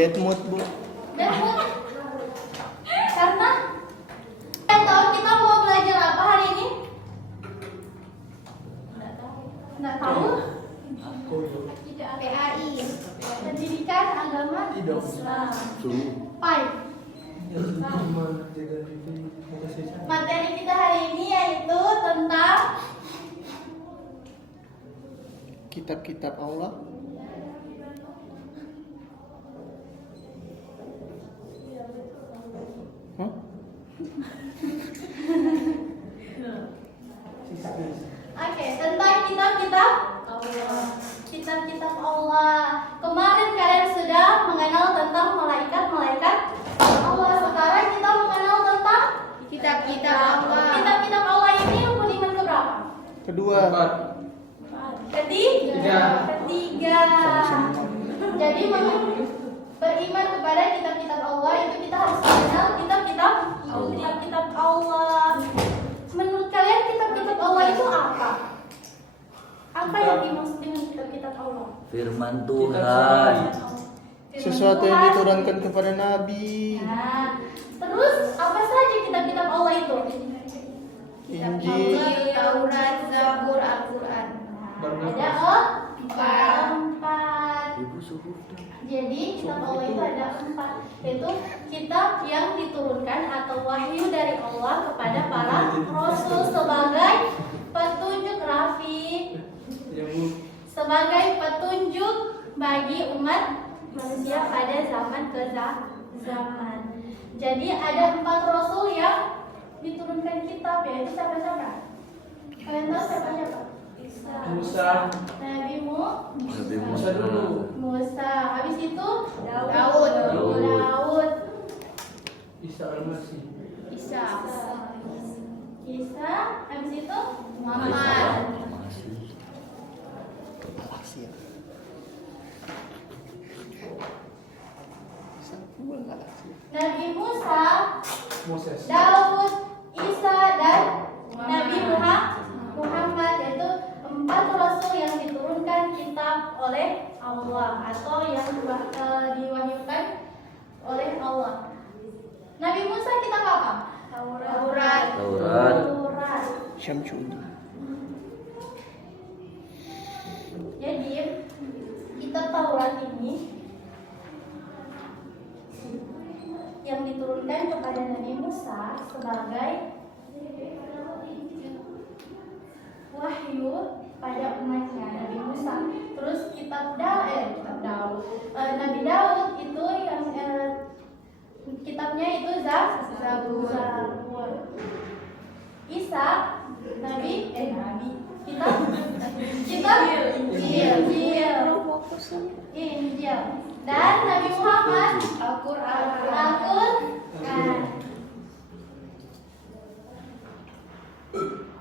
bad mood, Bu. Bad mood. Karena tahu kita mau belajar apa hari ini? Nggak tahu. PAI. Pendidikan Agama Islam. PAI. Materi kita hari ini yaitu tentang kitab-kitab Allah. Hah? Oke, tentang kitab-kitab Allah. Kitab-kitab Allah. Kemarin kalian sudah mengenal tentang malaikat-malaikat Allah. Sekarang kita mengenal tentang kitab-kitab Allah. Kitab-kitab Allah ini rukun iman keberapa? Kedua. Ketiga. Jadi beriman kepada kitab-kitab Allah itu kita harus mengenal kitab-kitab Allah. Menurut kalian kitab-kitab Allah itu apa? Apa yang dimaksud dengan kitab-kitab Allah? Firman Tuhan. Sesuatu yang diturunkan kepada Nabi. Nah, terus apa saja kitab-kitab Allah itu? Injil, Taurat, Zabur, Al-Quran. Ada empat. Jadi kitab Allah itu ada 4. Yaitu kitab yang diturunkan atau wahyu dari Allah kepada para rasul sebagai petunjuk sebagai petunjuk bagi umat manusia pada zaman ke zaman. Jadi ada 4 rasul yang diturunkan kitab, yaitu siapa? Kalian tahu siapa? Musa. Nabi Musa dulu. Musa. Habis itu Daud. Isa al-Masih. Isa. Habis itu Muhammad. Nabi Musa, Moses. Daud, Isa, dan Nabi Muhammad, yaitu 4 rasul yang diturunkan kitab oleh Allah atau yang diwahyukan oleh Allah. Nabi Musa kitab apa? Taurat. Syamsuddin. Jadi kitab Taurat ini yang diturunkan kepada Nabi Musa sebagai wahyu pada umatnya Nabi Musa. Terus kitab Daud. Nabi Daud itu yang kitabnya itu Zabur. Isa kitab Injil. Dan Nabi Muhammad Al-Quran.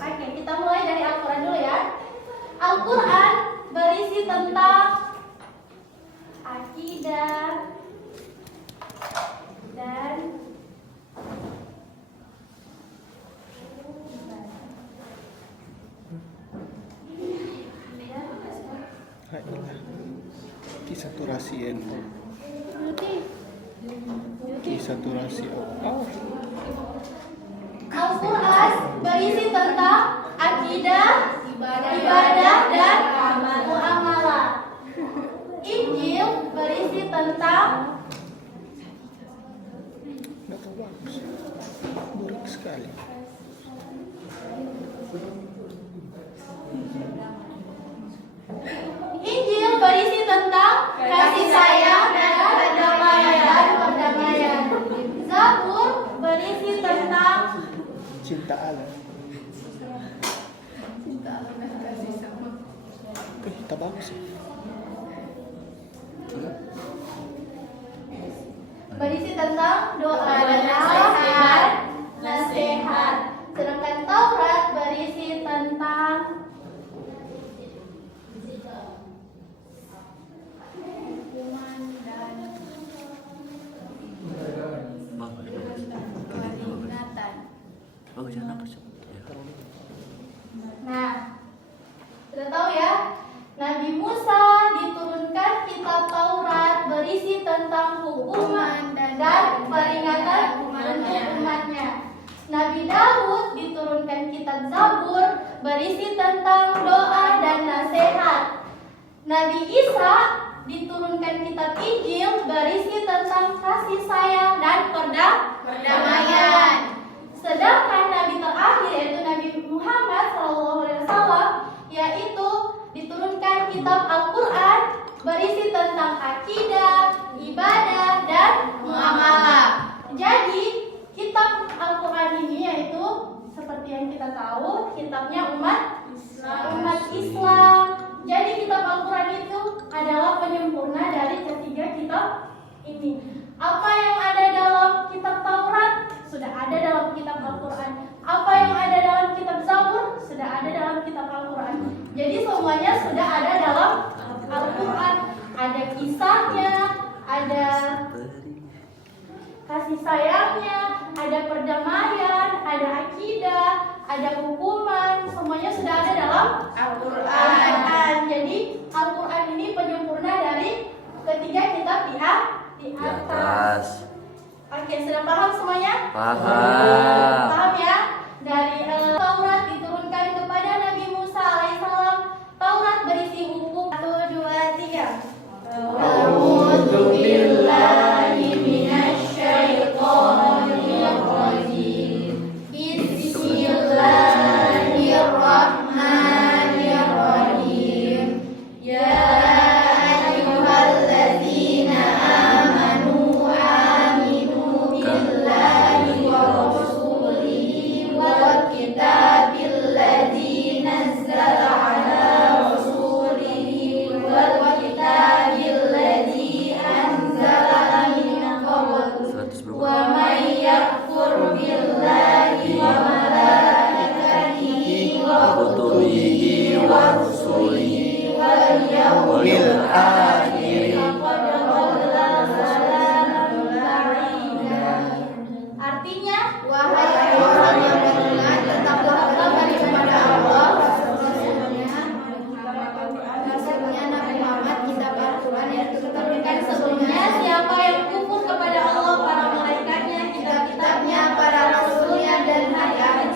Oke, kita mulai dari Al-Quran dulu ya. Al-Quran berisi tentang akidah dan Kisah turasi ente. Kisah turasi Allah. Al-Quran berisi tentang akidah, ibadah dan muamalah. Injil berisi tentang Buruk sekali. Injil berisi tentang kasih sayang dan perdamaian. Zabur berisi tentang Cinta Allah. Kita bagus ya. berisi tentang doa dan nasihat. Sedangkan Taurat berisi tentang hukuman dan peringatan. Nah, sudah tahu ya, Nabi Musa diturunkan kitab Taurat berisi tentang kitab Zabur berisi tentang doa dan nasihat. Nabi Isa diturunkan kitab Injil berisi tentang kasih sayang dan perdamaian. Sedangkan Nabi terakhir yaitu Nabi Muhammad SAW yaitu diturunkan kitab Al-Quran berisi tentang akidah, ibadah, dan muamalah. Jadi kitab Al-Quran ini yaitu seperti yang kita tahu kitabnya umat Islam. Jadi kitab Al-Quran itu adalah penyempurna dari ketiga kitab ini. Apa yang ada dalam kitab Taurat sudah ada dalam kitab Al-Quran. Apa yang ada dalam kitab Zabur sudah ada dalam kitab Al-Quran. Jadi semuanya sudah ada dalam Al-Quran. Ada kisahnya, ada kasih sayangnya, ada perdamaian, ada akidah, ada hukuman, semuanya sudah ada dalam Al-Quran. Jadi Al-Quran ini penyempurna dari ketiga kitab di atas. Oke, sudah paham semuanya? Paham. Paham ya? Dari Taurat diturunkan kepada Nabi Musa alaihissalam. Taurat berisi hukum 1, 2, 3. A'udzu billahi minasyaitonir rajim. Bismillahirrahmanirrahim. Ya ayyuhalladzina amanu aminu billahi wa rasulihi wal kitabil ladzi nazzala ala rasulihi wal kitabil ladzi anzala min qablu wa may yakfur billahi wa malaikatihi wa Kutubihi wa rusulihi wal yawmil akhir akhir. faqad dhalla dhalalan ba'ida. Artinya, wahai orang yang beriman, tetaplah beriman kepada Allah, Rasulnya Nabi Muhammad, kitab Al-Quran yang diturunkan sebelumnya. Siapa yang kufur kepada Allah, para malaikatnya, kitab-kitabnya, para rasulnya, dan hari akhir,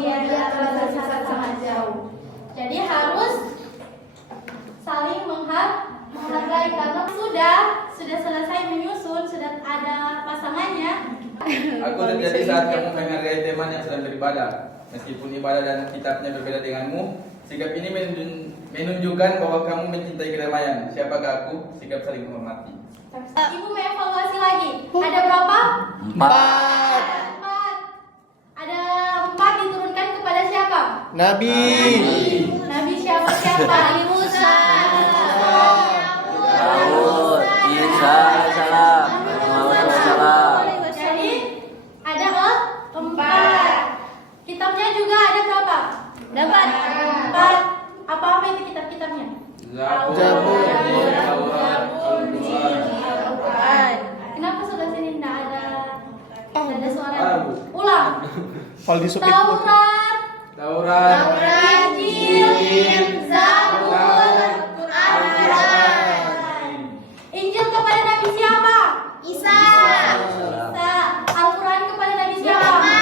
dia telah tersesat sangat jauh. Jadi harus saling menghargai karena sudah selesai menyusun, sudah ada pasangannya. Aku terjadi saat kamu menghargai teman yang sedang beribadah. Meskipun ibadah dan kitabnya berbeda denganmu, sikap ini menunjukkan bahwa kamu mencintai kedamaian. Siapakah aku? Sikap saling menghormati. Ibu mengevaluasi lagi. Ada berapa? 4. 4. Ada 4 diturunkan kepada siapa? Nabi. Nabi siapa? Nabi Musa. Daud, Isa alaihissalam, Muhammad alaihissalam. Jadi ada 4. Kitabnya juga ada berapa? Dapat 4. Apa-apa itu kitab-kitabnya? Zabur. Al-Quran. Kenapa sudah sini tidak ada suara? Ulang. Kalau disupit pun. Taurat, Injil, Zabur, Al-Quran. Injil kepada Nabi siapa? Isa. Al-Quran kepada Nabi siapa?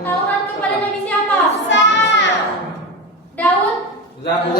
Taurat kepada Nabi siapa? Daud. Zabur.